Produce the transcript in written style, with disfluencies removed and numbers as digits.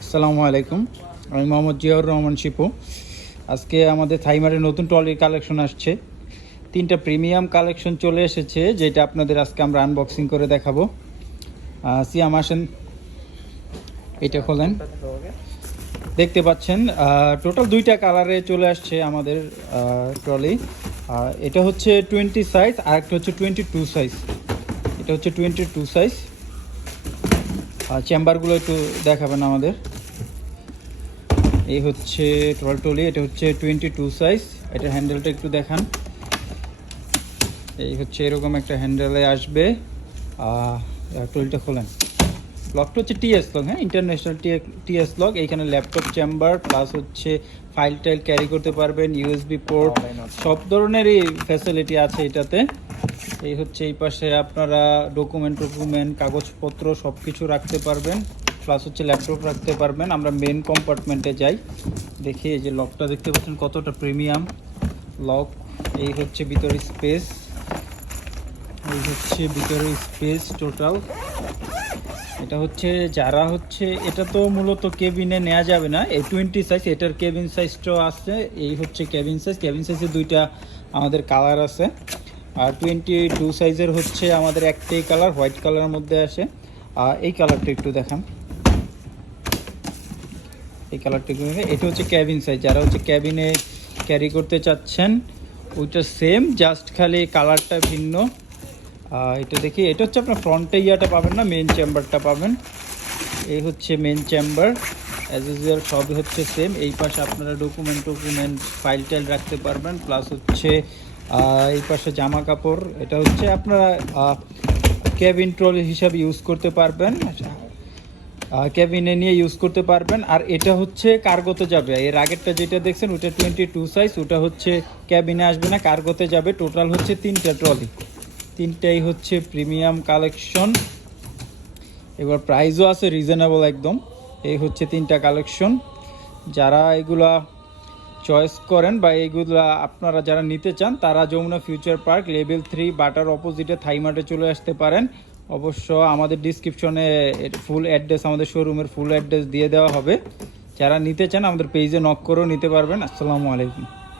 আসসালামু আলাইকুম, আমি মোহাম্মদ জিয়াউর রহমান শিপু। আজকে আমাদের থাইমারের নতুন ট্রলির কালেকশন আসছে। 3টা প্রিমিয়াম কালেকশন চলে এসেছে, যেটা আপনাদের আজকে আমরা আনবক্সিং করে দেখাবো। সিয়াম আসেন, এটা খোলেন। দেখতে পাচ্ছেন টোটাল 2টা কালারে চলে আসছে আমাদের ট্রলি। এটা হচ্ছে 20 সাইজ আর একটা হচ্ছে 22 সাইজ। এটা হচ্ছে 22 সাইজ। চেম্বারগুলো একটু দেখাবেন আমাদের। এই হচ্ছে ট্রলি, এটা হচ্ছে 22 সাইজ। এটার হ্যান্ডেলটা একটু দেখান। এই হচ্ছে এরকম একটা হ্যান্ডেলে আসবে। ট্রলিটা খোলেন। লকটা হচ্ছে টিএস লক, হ্যাঁ, ইন্টারন্যাশনাল টিএস লক। এইখানে ল্যাপটপ চেম্বার প্লাস হচ্ছে ফাইল টাইল ক্যারি করতে পারবেন, ইউএসবি পোর্ট, সব ধরনেরই ফ্যাসিলিটি আছে এটাতে। এই হচ্ছে এই পাশে আপনারা ডকুমেন্ট কাগজপত্র সব কিছু রাখতে পারবেন, প্লাস হচ্ছে ল্যাপটপ রাখতে পারবেন। আমরা মেন কম্পার্টমেন্টে যাই, দেখি এই যে লকটা দেখতে পাচ্ছেন কতটা প্রিমিয়াম লক। এই হচ্ছে ভিতরে স্পেস, এই হচ্ছে ভিতরে স্পেস টোটাল। এটা হচ্ছে যারা হচ্ছে এটা তো মূলত কেবিনে নেওয়া যাবে না, এই 20 সাইজ, এটার কেবিন সাইজটাও আছে। এই হচ্ছে কেবিন সাইজে 2টা আমাদের কালার আছে। আর 22 সাইজের হচ্ছে আমাদের একটাই কালার, হোয়াইট কালারের মধ্যে আসে। আর এই কালারটা একটু দেখান, এই কালারটা একটু দেখেন। এটা হচ্ছে ক্যাবিন সাইজ, যারা হচ্ছে ক্যাবিনে ক্যারি করতে চাচ্ছেন ওইটা সেম, জাস্ট খালি কালারটা ভিন্ন। এটা দেখি, এটা হচ্ছে আপনার ফ্রন্টে ইয়াটা পাবেন না, মেন চেম্বারটা পাবেন। এই হচ্ছে মেন চেম্বার, অ্যাজ ইউজুয়াল সবই হচ্ছে সেম। এই পাশে আপনারা ডকুমেন্ট ফাইল টাইল রাখতে পারবেন, প্লাস হচ্ছে এই পাশে জামা কাপড়। এটা হচ্ছে আপনারা ক্যাবিন ট্রলি হিসাবে ইউজ করতে পারবেন, ক্যাবিনে নিয়ে ইউজ করতে পারবেন। আর এটা হচ্ছে কার্গোতে যাবে। এর আগেরটা যেটা দেখছেন ওটা 22 সাইজ, ওটা হচ্ছে ক্যাবিনে আসবে না, কার্গোতে যাবে। টোটাল হচ্ছে 3টা ট্রলি, 3টাই হচ্ছে প্রিমিয়াম কালেকশন। এবার প্রাইসও আছে রিজনেবল একদম। এই হচ্ছে 3টা কালেকশন। যারা এগুলা চয়েস করেন বা এইগুলা আপনারা যারা নিতে চান, তারা যমুনা ফিউচার পার্ক লেভেল 3 বাটার অপোজিটে থাইমার্টে চলে আসতে পারেন। অবশ্য আমাদের ডিসক্রিপশনে ফুল অ্যাড্রেস, আমাদের শোরুমের ফুল অ্যাড্রেস দিয়ে দেওয়া হবে। যারা নিতে চান আমাদের পেজে নক করেও নিতে পারবেন। আসসালামু আলাইকুম।